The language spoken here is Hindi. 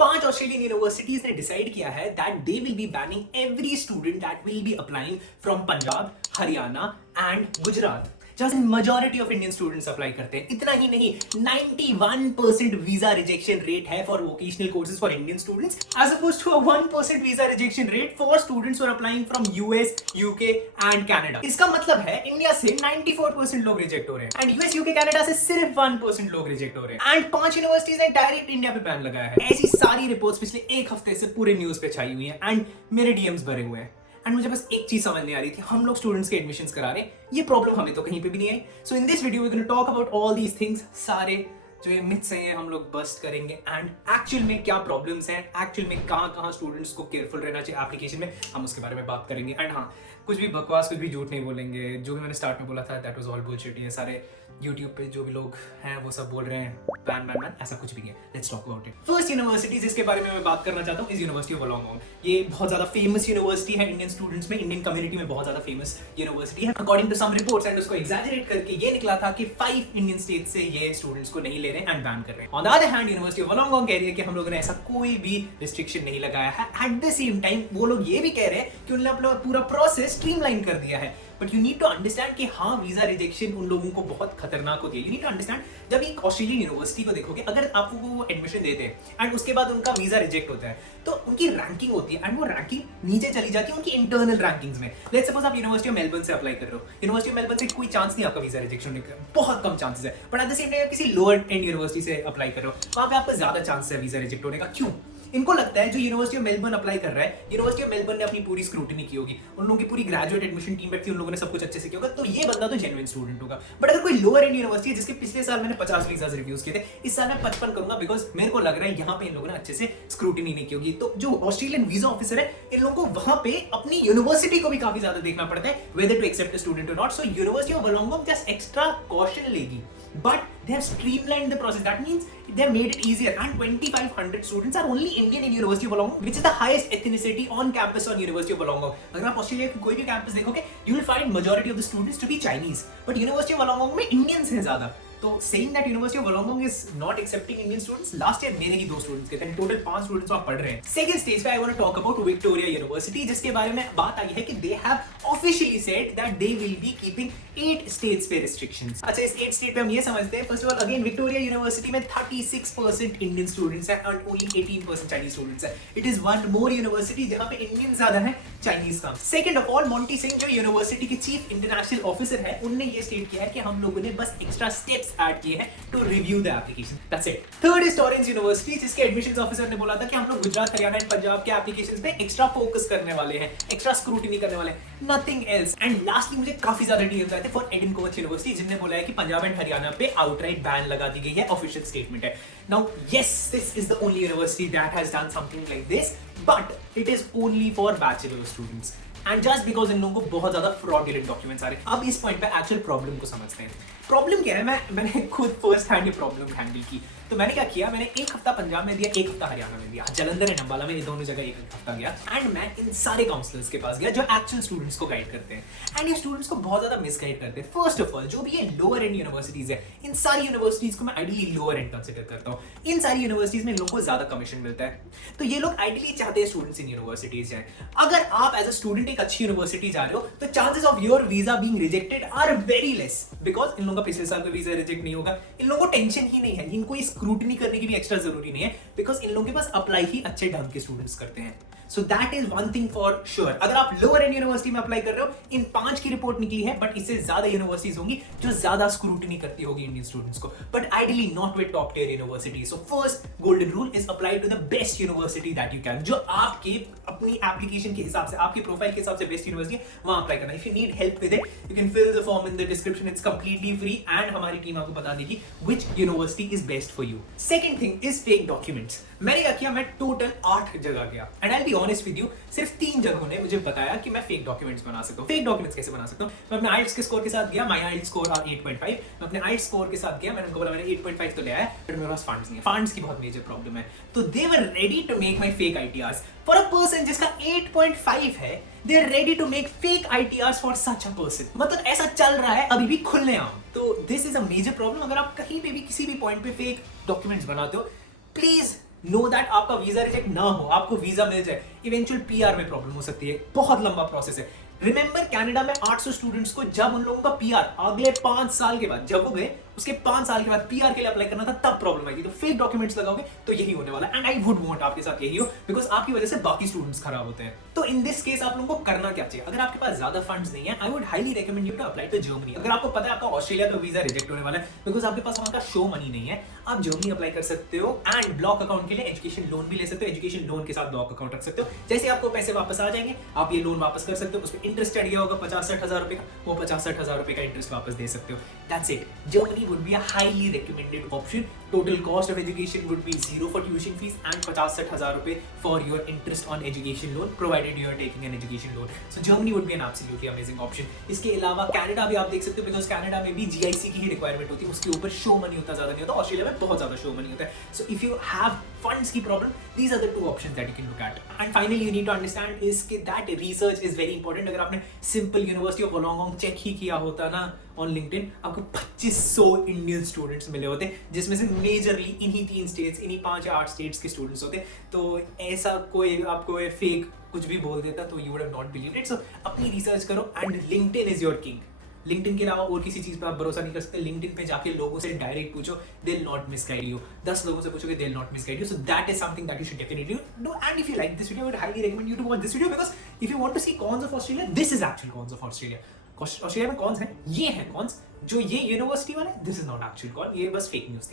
5 ऑस्ट्रेलियन यूनिवर्सिटीज ने डिसाइड किया है that they will be banning every student that will be applying from Punjab, Haryana and Gujarat, जहां से majority of Indian students apply करते हैं। इतना ही नहीं, 91% वीजा रिजेक्शन रेट है for vocational courses for Indian students as opposed to a 1% visa rejection rate for students who are applying from US, UK and Canada. इसका मतलब है इंडिया से 94% लोग रिजेक्ट हो रहे हैं एंड यूएस, यूके, कनाडा से सिर्फ 1% लोग रिजेक्ट हो रहे हैं एंड 5 यूनिवर्सिटीज ने डायरेक्ट इंडिया पे बैन लगाया है। ऐसी सारी रिपोर्ट्स पिछले एक हफ्ते से पूरे न्यूज पे छाई हुई है एंड मेरे डीएम्स भरे हुए हैं एंड मुझे बस एक चीज समझ नहीं आ रही थी, हम लोग स्टूडेंट्स के एडमिशंस करा रहे हैं, ये प्रॉब्लम हमें तो कहीं पे भी नहीं आई। So in this video we gonna talk about all these things, सारे जो ये मिथ्स हैं हम लोग बस्ट करेंगे एंड एक्चुअल में क्या प्रॉब्लम्स हैं, एक्चुअल में कहाँ स्टूडेंट्स को केयरफुल रहना चाहिए एप्लीकेशन में, हम उसके बारे में बात करेंगे। एंड हाँ, कुछ भी बकवास, कुछ भी झूठ नहीं बोलेंगे। जो भी मैंने स्टार्ट में बोला था दैट वाज ऑल बुलशिट। ये सारे यूट्यूब पे जो भी लोग हैं वो सब बोल रहे हैं बैन, ऐसा कुछ भी नहीं है। Let's talk about it. First university जिसके बारे में मैं बात करना चाहता हूँ इज यूनिवर्सिटी ऑफ वोलोंगोंग। ये बहुत ज्यादा फेमस यूनिवर्सिटी है इंडियन स्टूडेंट्स में, इंडियन कम्युनिटी में बहुत ज्यादा फेमस यूनिवर्सिटी है। According to some reports and उसको एग्जैजरेट करके ये निकला था कि 5 इंडियन स्टेट से ये स्टूडेंट्स को नहीं ले रहे एंड बैन कर रहे हैं। On the other hand university of Wollongong कह रही है कि हम लोगों ने ऐसा कोई भी रिस्ट्रिक्शन नहीं लगाया है। एट द सेम टाइम वो लोग ये भी कह रहे हैं कि उन्होंने अपना पूरा प्रोसेस स्ट्रीमलाइन कर दिया है। But you need to understand कि हाँ, वीजा रिजेक्शन उन लोगों को बहुत खतरनाक होती है। यू नीड टू अंडरस्टैंड, जब एक ऑस्ट्रेलियन यूनिवर्सिटी को देखोगे, अगर आपको वो एडमिशन देते हैं एंड उसके बाद उनका वीजा रिजेक्ट होता है तो उनकी रैंकिंग होती है एंड वो रैंकिंग नीचे चली जाती है उनकी इंटरनल रैंकिंग्स में। लेट्स सपोज आप यूनिवर्सिटी ऑफ मेलबर्न से अप्लाई कर रहे हो, यूनिवर्सिटी ऑफ मेलबर्न से कोई चांस नहीं आपका वीजा रिजेक्शन होने का, बहुत कम चांसेस है। But at the same time किसी लोअर एंड यूनिवर्सिटी से अप्लाई कर रहे हो, वहां पे आपका ज्यादा चांस है वीजा रिजेक्ट होने का। क्यों? इनको लगता है जो यूनिवर्सिटी ऑफ मेलबर्न अप्लाई कर रहा है, यूनिवर्सिटी ऑफ मेलबर्न ने अपनी पूरी स्क्रूटनी की होगी, उन लोगों की पूरी ग्रेजुएट एडमिशन टीम बैठी, उन लोगों ने सब कुछ अच्छे से किया होगा, तो ये बंदा तो जेन्युइन स्टूडेंट होगा। बट अगर कोई लोअर एंड यूनिवर्सिटी है जिसके पिछले साल मैंने 50 वीजास रिव्यूज किए थे, इस साल मैं 55 करूंगा बिकॉज मेरे को लग रहा है यहाँ पे इन लोगों ने अच्छे से स्क्रूटनी नहीं की होगी। तो जो ऑस्ट्रेलियन वीजा ऑफिसर है, इन लोगों को वहां पे अपनी यूनिवर्सिटी को भी काफी ज्यादा देखना पड़ता है whether to accept a student और not. So university of Wollongong just extra caution लेगी, but they have streamlined the process. That means they have made it easier and 2500 students are only Indian in University of Wollongong, which is the highest ethnicity on campus on University of Wollongong. अगर आप ऑस्ट्रेलिया के कोई भी कैंपस देखोगे, you will find majority of the students to be Chinese, but University of Wollongong में Indians हैं ज्यादा। तो saying that University of Wollongong is not accepting Indian students, last year मेरे ही 2 स्टूडेंट्स के थे, टोटल 5 स्टूडेंट्स वहां पढ़ रहे हैं। सेकंड स्टेज पे I want to talk about Victoria university, जिसके बारे में बात आई है कि they have officially said that they will be keeping 8 states पे रिस्ट्रिक्शंस। अच्छा, इस 8 स्टेट पे हम ये समझते हैं, first of all again Victoria university में 36% इंडियन स्टूडेंट्स हैं एंड ओनली 18% चाइनीज स्टूडेंट्स हैं। It is one more university जहां पे इंडियन ज्यादा है, चाइनीज कम। Second of all Monty Singh जो यूनिवर्सिटी के चीफ इंटरनेशनल ऑफिसर है, उन्होंने ये स्टेट किया है कि हम लोगों ने बस एक्स्ट्रा स्टेप्स ऐड किए हैं to review the application. That's it. Third is Torrens University, जिसके एडमिशंस ऑफिसर ने बोला था कि हम लोग गुजरात, हरियाणा एंड पंजाब के एप्लीकेशंस पे एक्स्ट्रा फोकस करने वाले हैं, एक्स्ट्रा स्क्रूटिनी करने वाले हैं, नथिंग एल्स। एंड लास्टली मुझे काफी ज्यादा डीएम्स आए थे फॉर एडिनकोवच यूनिवर्सिटी, जिन्होंने बोला है कि पंजाब एंड हरियाणा पे आउटराइट बैन लगा दी गई है, ऑफिशियल स्टेटमेंट है। Now yes, this is the only university that has done something like this, but it is only for bachelor students and just because इन लोगों को बहुत ज्यादा फ्रॉडुलेंट डॉक्यूमेंट्स आ रहे हैं। अब इस पॉइंट पे एक्चुअल प्रॉब्लम को समझते हैं। प्रॉब्लम क्या है, मैंने खुद फर्स्ट हैंड ये प्रॉब्लम हैंडल की। तो मैंने क्या किया, मैंने एक हफ्ता पंजाब में दिया, एक हफ्ता हरियाणा में दिया, जलंधर एंड अंबाला में, ये दोनों जगह एक हफ्ता गया एंड मैं इन सारे काउंसलर्स के पास गया जो एक्चुअल स्टूडेंट्स को गाइड करते हैं एंड ये स्टूडेंट्स को बहुत ज्यादा मिसगाइड करते हैं। फर्स्ट ऑफ ऑल जो भी ये लोअर एंड यूनिवर्सिटीज है, इन सारी यूनिवर्सिटीज को मैं आइडियली लोअर एंड कंसिडर करता हूँ। इन सारी यूनिवर्सिटीज में लोगों को ज्यादा कमीशन मिलता है, तो ये लोग आइडियली चाहते हैं स्टूडेंट्स इन यूनिवर्सिटीज जाएं। अगर आप एज अ स्टूडेंट एक अच्छी यूनिवर्सिटी जा रहे हो तो chances of your visa being rejected are very less, because इन लोगों का पिछले साल का वीजा रिजेक्ट नहीं होगा, इन लोगों को टेंशन ही नहीं है, इनको ये स्क्रूटनी करने की भी एक्स्ट्रा जरूरी नहीं है, बिकॉज इन लोगों के पास अप्लाई ही अच्छे ढंग के स्टूडेंट्स करते हैं। सो that is one thing for sure. अगर आप लोअर एंड यूनिवर्सिटी में अप्लाई कर रहे हो, इन 5 की रिपोर्ट निकली है, बट इससे ज्यादा यूनिवर्सिटीज होंगी जो ज्यादा स्क्रूटनी करती होगी इंडियन स्टूडेंट्स को, but ideally not with top tier university. So first golden rule is apply to the best university that you can, जो आपके अपनी एप्लीकेशन के हिसाब से, आपके प्रोफाइल के हिसाब से बेस्ट यूनिवर्सिटी वहां अप्लाई करना। If you need help with it, you can fill the form in the description, it's completely free and हमारी टीम आपको बता देगी which university is best for you. Second thing is fake documents. मैंने क्या किया, मैं टोटल 8 जगह गया and I will be honest with you, सिर्फ 3 जगहों ने मुझे बताया कि मैं फेक डॉक्यूमेंट्स बना सकता हूँ। फेक डॉक्यूमेंट्स कैसे बना सकता हूँ? मैं अपने आइल्स के स्कोर के साथ गया, माय आइल्स स्कोर आर 8.5, मैं अपने आइल्स स्कोर के साथ गया, मैंने उनको बोला मैंने 8.5 तो ले आया, बट मेरे पास फंड्स नहीं है, फंड्स की बहुत मेजर प्रॉब्लम है, तो they were ready to make my fake ITRs for a person जिसका 8.5 है, they are ready to make fake ITRs for such a person. मतलब ऐसा चल रहा है अभी भी खुलेआम। तो this is a major problem. अगर आप कहीं पे भी किसी भी पॉइंट पे फेक डॉक्यूमेंट्स बनाते हो, प्लीज नो दैट आपका वीजा रिजेक्ट ना हो, आपको वीजा मिल जाए, इवेंचुअल पीआर में प्रॉब्लम हो सकती है, बहुत लंबा प्रोसेस है। रिमेंबर कनाडा में 800 स्टूडेंट्स को जब उन लोगों का पीआर अगले 5 साल के बाद, जब वो गए उसके 5 साल के बाद पीआर के लिए अप्लाई करना था, तब प्रॉब्लम आई थी। तो फेक डॉक्यूमेंट्स लगाओगे तो यही होने वाला है, एंड आई वुड वांट आपके साथ यही हो, बिकॉज आपकी वजह से बाकी स्टूडेंट्स खराब होते हैं। तो इन दिस केस आप लोगों को करना क्या चाहिए? अगर आपके पास ज्यादा फंड्स नहीं है, I would highly recommend you to apply to Germany. अगर आपको पता है आपका ऑस्ट्रेलिया का वीजा रिजेक्ट होने वाला है बिकॉज आपके पास वहां का शो मनी नहीं है, आप जर्मनी अप्लाई कर सकते हो एंड ब्लॉक अकाउंट के लिए एजुकेशन लोन भी ले सकते हो, एजुकेशन लोन के साथ ब्लॉक अकाउंट रख सकते हो। जैसे आपको पैसे वापस आ जाएंगे, आप ये लोन वापस कर सकते हो, उस पर इंटरेस्ट चढ़ गया होगा 50-60 रुपए का, वो 50-60 रुपए का इंटरेस्ट वापस दे सकते हो। That's it. Germany would be a highly recommended option. Total cost of education would be zero for tuition fees and 50-60 रुपए for your interest on education loan, provided you are taking an education loan. So Germany would be an absolutely amazing option. इसके अलावा कनाडा भी आप देख सकते हो, बिकॉज कनाडा में भी GIC की ही रिक्वायरमेंट होती है, उसके ऊपर शो मनी होता ज्यादा नहीं होता। ऑस्ट्रेलिया में बहुत ज्यादा शो मनी होता है। So if you have funds की problem, these are the two options that you can look at. And finally you need to understand is कि that research is very important. अगर आपने simple university of Wollongong check ही किया होता ना ऑन लिंक्डइन, आपको 2500 इंडियन स्टूडेंट्स मिले होते, जिसमें से मेजरली इन्हीं 3 स्टेट्स, इन्हीं 5 या 8 स्टेट्स के स्टूडेंट्स होते। तो ऐसा कोई आपको फेक कुछ भी बोल देता तो you would have not believed it. So अपनी रिसर्च करो and LinkedIn is your king. LinkedIn के अलावा और किसी चीज पे आप भरोसा नहीं कर सकते। लिंक्डइन पे जाके लोगों से डायरेक्ट पूछो, they will not misguide you. 10 लोगों से पूछोगे, they will not misguide you. So that is something that you should definitely do. And if you like this video, I would highly recommend you to watch this video, because if you want to see cons of Australia, this is actual cons of Australia. Australia में कॉन्स हैं, ये हैं कॉन्स। जो ये यूनिवर्सिटी वाले, this is not actual cone, ये बस फेक न्यूज।